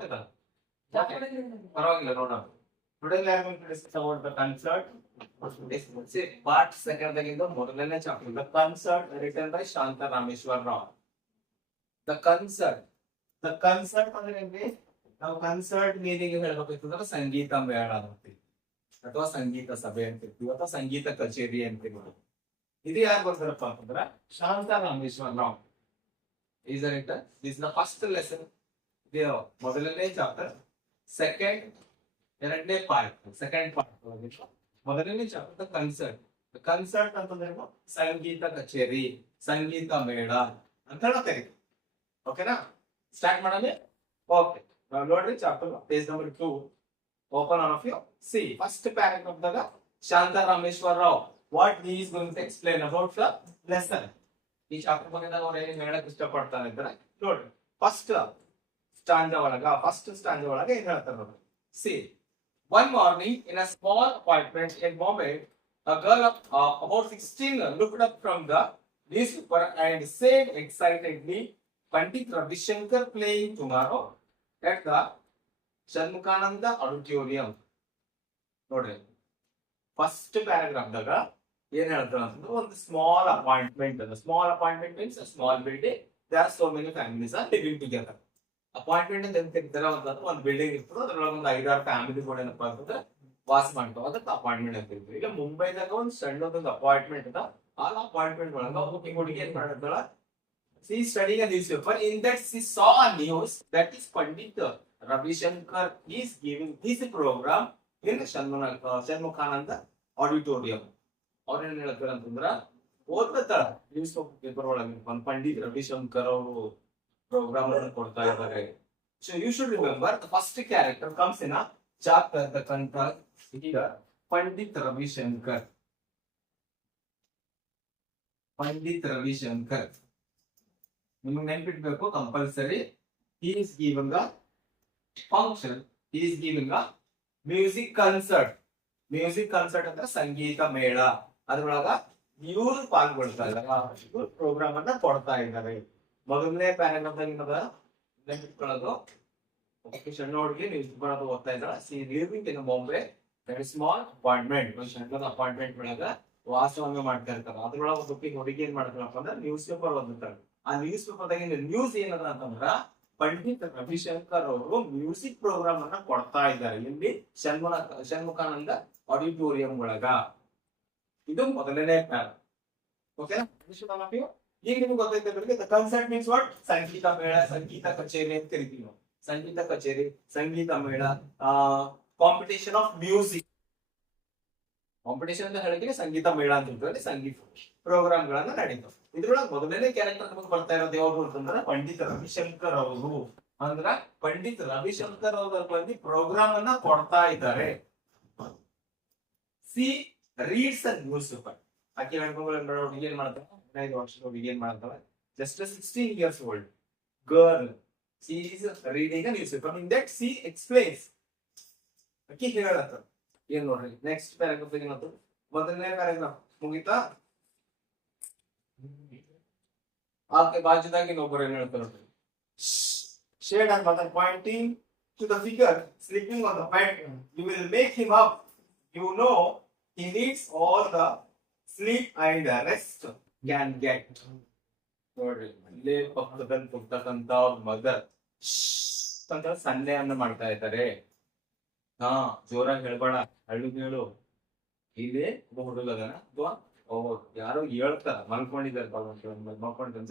ಓಕೆನಾ? ಪರವಾಗಿಲ್ಲ ನೋಡೋಣ. Today we are going to discuss about the concert. See, part second daginda ಮೊದಲನೇ chapter the concert written by Shanta Rameshwara Rao. The concert ಅಂದ್ರೆ ಏನ್ರಿ? ನಾವು ಕನ್ಸರ್ಟ್ ಮೀನಿಂಗ್ ಹೇಳ್ಬೇಕಂದ್ರೆ ಸಂಗೀತ ಮೇಳ ಅಂತೀವಿ ಅಥವಾ ಸಂಗೀತ ಸಭೆ ಅಂತೀವಿ ಅಥವಾ ಸಂಗೀತ ಕಚೇರಿ ಅಂತೀವಿ. ಇದು ಯಾರು ಬರ್ತಾರಪ್ಪ ಅಂತಂದ್ರ ಶಾಂತ Rameshwara Rao. Is it? This is the first lesson. ಇದು ಮೊದಲನೇ ಚಾಪ್ಟರ್ ಸೆಕೆಂಡ್ ಎರಡನೇ ಪಾರ್ಟ್ ಸೆಕೆಂಡ್ ಪಾರ್ಟ್ ಮೊದಲನೇ ಚಾಪ್ಟರ್ ಕನ್ಸರ್ಟ್ ಅಂತಂದ್ರೆ ಸಂಗೀತ ಕಚೇರಿ ಸಂಗೀತ ಮೇಳ ಅಂತ ಹೇಳ್ತೇವೆ. ಓಕೆನಾ? ಸ್ಟಾರ್ಟ್ ಮಾಡೋಣ. ಓಕೆ, ನೋಡ್ರಿ chapter page number 2 open all of you. See first paragraph ದಾಗ Shanta Rameshwara Rao what he is going to explain about the lesson. ಈ ಚಾಪ್ಟರ್ ಬಗ್ಗೆ ಅವ್ರು ಏನ್ ಹೇಳಕ್ ಇಷ್ಟಪಡ್ತಾರೆ ಅಂದ್ರೆ ನೋಡ್ರಿ ಫಸ್ಟ್ ಸ್ಟಾಂಜಾ ಒಳಗ ಏನ್ ಹೇಳ್ತಾರೆ ನೋಡ್ರಿ. C one morning in a small apartment in Bombay, a girl of about 16 looked up from the newspaper and said excitedly, Pandit Ravi Shankar playing tomorrow at the Shanmukhananda Auditorium. ನೋಡ್ರಿ first paragraph ದಾಗ ಏನ್ ಹೇಳ್ತಾರೆ ಅಂತಂದ್ರೆ ಒಂದು small appointment means a small building. There are so many families are living together. Appointment ಅಂತ ಏನ್ ಕರೀತಾರೆ ಅಂತಂದ್ರೆ ಒಂದು ಬಿಲ್ಡಿಂಗ್ ಇರ್ತದೆ, ಅದ್ರೊಳಗೆ ಒಂದು 5-6 ಫ್ಯಾಮಿಲಿ ಕೂಡ ಏನಪ್ಪಾ ಅಂತಂದ್ರೆ ವಾಸ ಮಾಡ್ತಾವ, ಅದಕ್ಕೆ ಅಪಾಯಿಂಟ್ಮೆಂಟ್ ಅಂತ ಇರ್ತೀವಿ. ಈಗ ಮುಂಬೈದಾಗ ಒಂದು ಸಣ್ಣದೊಂದು ಅಪಾಯಿಂಟ್ಮೆಂಟ್ ಅದ. ಆ ಅಪಾಯಿಂಟ್ಮೆಂಟ್ ಒಳಗ ಒಬ್ಬ ಹುಡುಗಿ ಏನ್ ಮಾಡಿರ್ತಾಳ, she studying a newspaper. In that she saw a news that is Pandit Ravi Shankar is giving his program in Shanmukhananda Auditorium. ಅವ್ರ ಏನ್ ಹೇಳ್ತಾರೆ ಅಂತಂದ್ರ ಓದ್ತಾಳ ನ್ಯೂಸ್ ಪೇಪರ್ ಒಳಗೆ ಪಂಡಿತ್ ರವಿಶಂಕರ್ ಅವರು ಪ್ರೋಗ್ರಾಮ್ ಅನ್ನು ಕೊಡ್ತಾ ಇದ್ದಾರೆ. So you should remember the first character comes in a chapter the contact here Pandit Ravi Shankar. ನಿಮಗೆ ನೆನಪಿಟ್ಬೇಕು compulsory. he is giving a function, he is giving a music concert ಅಂದ್ರೆ ಸಂಗೀತ ಮೇಳ. ಅದ್ರೊಳಗ ಇವರು ಪಾಲ್ಗೊಳ್ತಾ ಇದ್ದಾರೆ, ಪ್ರೋಗ್ರಾಮ್ ಅನ್ನ ಕೊಡ್ತಾ ಇದ್ದಾರೆ. ಮೊದಲನೇ ಪ್ಯಾರಾಗ್ರಾಫ್ ನೆನಪಿಟ್ಕೊಳ್ಳೋದು ಸಣ್ಣ ಹುಡುಗಿ ನ್ಯೂಸ್ ಪೇಪರ್ ಓದ್ತಾ ಇದ್ದಾಳೆ. C living in Bombay small appointment, ಸಣ್ಣದ ಅಪಾಯಿಂಟ್ಮೆಂಟ್ ಒಳಗ ವಾಸವನ್ನ ಮಾಡ್ತಾ ಇರ್ತಾರೆ. ಅದ್ರೊಳಗೆ ಒಬ್ಬ ಹುಡುಗಿ ಏನ್ ಮಾಡ್ತಾರಪ್ಪ ಅಂದ್ರೆ ನ್ಯೂಸ್ ಪೇಪರ್ ಓದ್ತಾರೆ. ಆ ನ್ಯೂಸ್ ಪೇಪರ್ದಾಗ ನ್ಯೂಸ್ ಏನದ ಅಂತಂದ್ರ ಪಂಡಿತ್ ರವಿಶಂಕರ್ ಅವರು ಮ್ಯೂಸಿಕ್ ಪ್ರೋಗ್ರಾಮ್ ಅನ್ನ ಕೊಡ್ತಾ ಇದ್ದಾರೆ ಇಲ್ಲಿ ಷಣ್ಮುಖಾನಂದ ಆಡಿಟೋರಿಯಂ ಒಳಗ. ಇದು ಮೊದಲನೇ ಪ್ಯಾರ. ಓಕೆ, ಈಗ ನಿಮ್ಗೆ ಗೊತ್ತೈತೆ ಕನ್ಸರ್ಟ್ ಮೀನ್ಸ್ ವಾಟ್? ಸಂಗೀತ ಮೇಳ, ಸಂಗೀತ ಕಚೇರಿ ಅಂತ ಕರಿತೀವಿ ನಾವು. ಸಂಗೀತ ಕಚೇರಿ, ಸಂಗೀತ ಮೇಳ, ಕಾಂಪಿಟೇಷನ್ ಆಫ್ ಮ್ಯೂಸಿಕ್. ಕಾಂಪಿಟೇಷನ್ ಅಂತ ಹೇಳಿದ್ರೆ ಸಂಗೀತ ಮೇಳ ಅಂತ ಹೇಳ್ತಾರೆ, ಸಂಗೀತ ಪ್ರೋಗ್ರಾಮ್ ಗಳನ್ನ ನಡೀತಾವ. ಇದ್ರೊಳಗೆ ಮೊದಲನೇ ಕ್ಯಾರೆಕ್ಟರ್ ನಮಗೆ ಬರ್ತಾ ಇರೋದು ಯಾವ್ದು ಅಂತಂದ್ರೆ ಪಂಡಿತ್ ರವಿಶಂಕರ್ ಅವರು. ಅಂದ್ರ ಪಂಡಿತ್ ರವಿಶಂಕರ್ ಅವರು ಬಂದು ಪ್ರೋಗ್ರಾಮ್ ಅನ್ನ ಕೊಡ್ತಾ ಇದ್ದಾರೆ. She reads a newspaper. ಆಕೆ ಹುಡುಗಿ ಏನ್ ಮಾಡ್ತಾಳೆ, 15 ವರ್ಷದ ಹುಡುಗಿ ಏನ್ ಮಾಡ್ತಾಳೆ, just 16 years old girl. She is reading a newspaper. In that she explains. ಆಕೆ ಹೇಳತ್ತ ಏನ್ ನೋಡ್ರಿ ನೆಕ್ಸ್ಟ್ ಪ್ಯಾರಾಗ್ರಾಫ್ ಏನಾಯ್ತು, ಮೊದಲನೇ ಪ್ಯಾರಾಗ್ರಾಫ್ ಮುಗಿತಾ. ಆಕೆ ಬಾಜುದಾಗ ಇನ್ನೊಬ್ಬರು ಏನ್ ಹೇಳ್ತಾರೆ ನೋಡ್ರಿ. Shade and mother pointing to the figure sleeping on the bed. You will make him up. You know he needs all the sleep and rest can get. ನೋಡ್ರಿ ಇಲ್ಲೇ ಪಕ್ಕದಲ್ಲಿ ಕೊಡ್ತಕ್ಕಂತ ಮದರ್ ಅಂತ ಸನ್ನೆಯನ್ನ ಮಾಡ್ತಾ ಇದ್ದಾರೆ. ಹಾ, ಜೋರಾಗಿ ಹೇಳ್ಬೇಡ, ಹೇಳು. ಇಲ್ಲಿ ಒಬ್ಬ ಹುಡುಗದನ ಅಥವಾ ಯಾರೋ ಹೇಳ್ತಾರ ಮಲ್ಕೊಂಡಿದ್ದಾರೆ,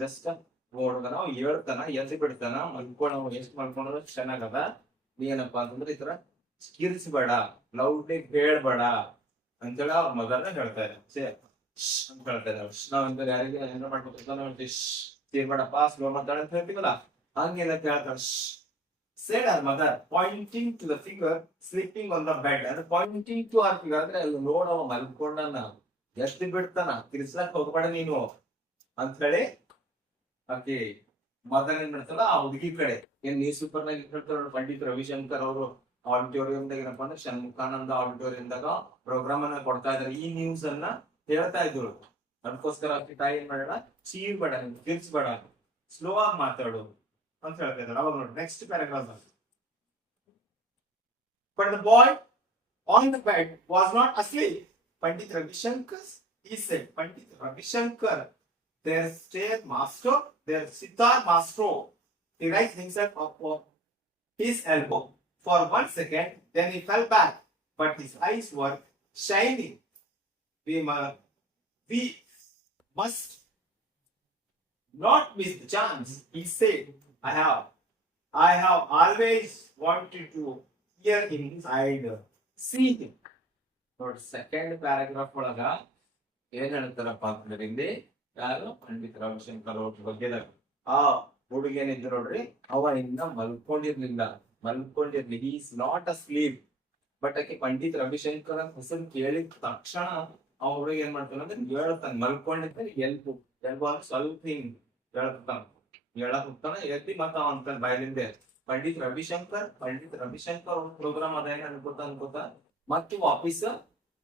ಜಸ್ಟ್ ಹುಡುಗನ ಹೇಳ್ತಾನ, ಎದ್ದು ಬಿಡ್ತಾನ, ಮಲ್ಕೊಂಡ್ ಎಷ್ಟು ಮಲ್ಕೊಂಡ್ರೆ ಚೆನ್ನಾಗದ. ಏನಪ್ಪಾ ಅಂತಂದ್ರೆ ಈ ತರ ಕಿರ್ಸ್ಬೇಡ, ಲೌಡ್ ಹೇಳ್ಬೇಡ ಅಂತೇಳಿ ಅವ್ರ ಮದರ್ನ ಹೇಳ್ತಾ ಇದ್ದಾರೆ ಅಂತ ಹೇಳ್ತಾ ಇದ್ದಾರೆ. ನಾವ್ ಯಾರಿಗೆ ಏನಾರ ಮಾಡ್ಬೇಕು ತೀರ್ಬೇಡಪ್ಪ, ಸ್ಲೋ ಮಾತಾಡ ಅಂತ ಹೇಳ್ತೀವಲ್ಲ, ಹಂಗೆಲ್ಲ ಕೇಳ್ತಾರೆ. Said her mother, pointing to the figure sleeping on the bed. ಅಂದ್ರೆ pointing to her figure ಅಂದ್ರೆ ಅಲ್ಲಿ ನೋಡವ ಮಲ್ಕೊಂಡನ, ಎದ್ದು ಬಿಡ್ತಾನ, ತಿರ್ಸ್ಲಕ್ ಹೋಗ್ಬೇಡ ನೀನು ಅಂತ ಹೇಳಿ ಆಕೆ ಮದರ್ ಏನ್ ಮಾಡ್ತಾಳ ಆ ಹುಡುಗಿ ಕಡೆ. ಏನ್ ನ್ಯೂಸ್ ಪೇಪರ್ ನಾಗ ಹೇಳ್ತಾರ ಪಂಡಿತ್ ರವಿಶಂಕರ್ ಅವರು ಆಡಿಟೋರಿಯಂದಾಗ ಏನಪ್ಪಾ ಅಂದ್ರೆ ಷಣ್ಮುಖಾನಂದ ಆಡಿಟೋರಿಯಂದಾಗ ಪ್ರೋಗ್ರಾಮ್ ಅನ್ನ ಕೊಡ್ತಾ ಇದಾರೆ. ಈ ನ್ಯೂಸ್ ಅನ್ನ ಹೇಳ್ತಾ ಇದ್ರು. ಅದಕ್ಕೋಸ್ಕರ ಆಕೆ ತಾಯಿ ಏನ್ ಮಾಡೋಣ, ಚೀರ್ಬೇಡ, ತಿರ್ಸ್ಬೇಡ, ಸ್ಲೋ ಆಗಿ ಮಾತಾಡು ಅಂತ ಹೇಳ್ತಾ ಇದ್ದಾರೆ. ಅವಾಗ ನೋಡಿ next paragraph But the boy on the bed was not asleep. Pandit Ravi Shankar, he said, Pandit Ravi Shankar, their stair master, their sitar master. He raised himself up on his elbow for 1 second, then he fell back, but his eyes were shining. We must not miss the chance. He said, I have always wanted to hear him and see him. ನೋಡಿ second paragraph ಒಳಗ ಏನ್ ಹೇಳ್ತಾರಪ್ಪ ಅಂತಂದ್ರೆ ಇಲ್ಲಿ ಯಾರು ಪಂಡಿತ್ ರವಿಶಂಕರ್ ಅವ್ರ ಬಗ್ಗೆ ಆ ಹುಡುಗೇನಿದ್ರು ನೋಡ್ರಿ ಅವ ಇನ್ನ ಮಲ್ಕೊಂಡಿರ್ಲಿ is not asleep. But ಆಕೆ ಪಂಡಿತ್ ರವಿಶಂಕರ್ ಅಂತ ಹೆಸರು ಕೇಳಿದ ತಕ್ಷಣ ಆ ಹುಡುಗ ಏನ್ ಮಾಡ್ತಾನೆ ಅಂದ್ರೆ ಹೇಳ್ತಾನೆ ಮಲ್ಕೊಂಡಿರ್ತಾನೆ ಎಲ್ಬು ಅಂದ್ರೆ ಸ್ವಲ್ಪ ಹಿಂಗ್ ಹೇಳಕ್ ಹೋಗ್ತಾನೆ ಎದ್ದಿ ಮತ್ತ ಅವ ಅಂತಾನೆ ಬಾಯಲಿಂದೆ ಪಂಡಿತ್ ರವಿಶಂಕರ್ ಅವ್ರ ಪ್ರೋಗ್ರಾಮ್ ಅದ ಏನ್ ಅನ್ಕೋತ ಮತ್ತು ವಾಪಸ್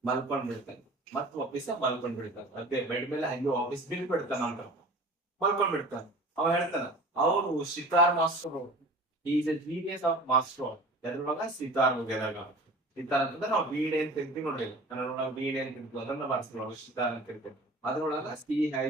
ಮಲ್ಕೊಂಡ್ ಬಿಡ್ತಾನೆ ಅದೇ ಬೆಡ್ ಮೇಲೆ ಹಂಗೆ ವಾಪಸ್ ಬಿಲ್ ಬಿಡ್ತಾನ ಅಂತ ಮಲ್ಕೊಂಡ್ ಬಿಡ್ತಾನೆ. ಅವ ಹೇಳ್ತಾನ ಅವರು sitar master, is a genius of master. ಎದ್ರೊಳಗ ಸಿತಾರ್ ಹೋಗ್ಯದಾಗ ಸಿತಾರ್ ಅಂತಂದ್ರೆ ನಾವು ವೀಣೆ ಅಂತ ಇರ್ತೀವಿ ನೋಡ್ರಿ, ಕನ್ನಡ ವೀಣೆ ಅಂತ ಇರ್ತೀವಿ ಅದನ್ನ ಬಾರಿಸ್ತೀವಿ, ಸಿತಾರ್ ಅಂತ ಇರ್ತೀವಿ. ಅದ್ರೊಳಗ ಸಿ ಹೈ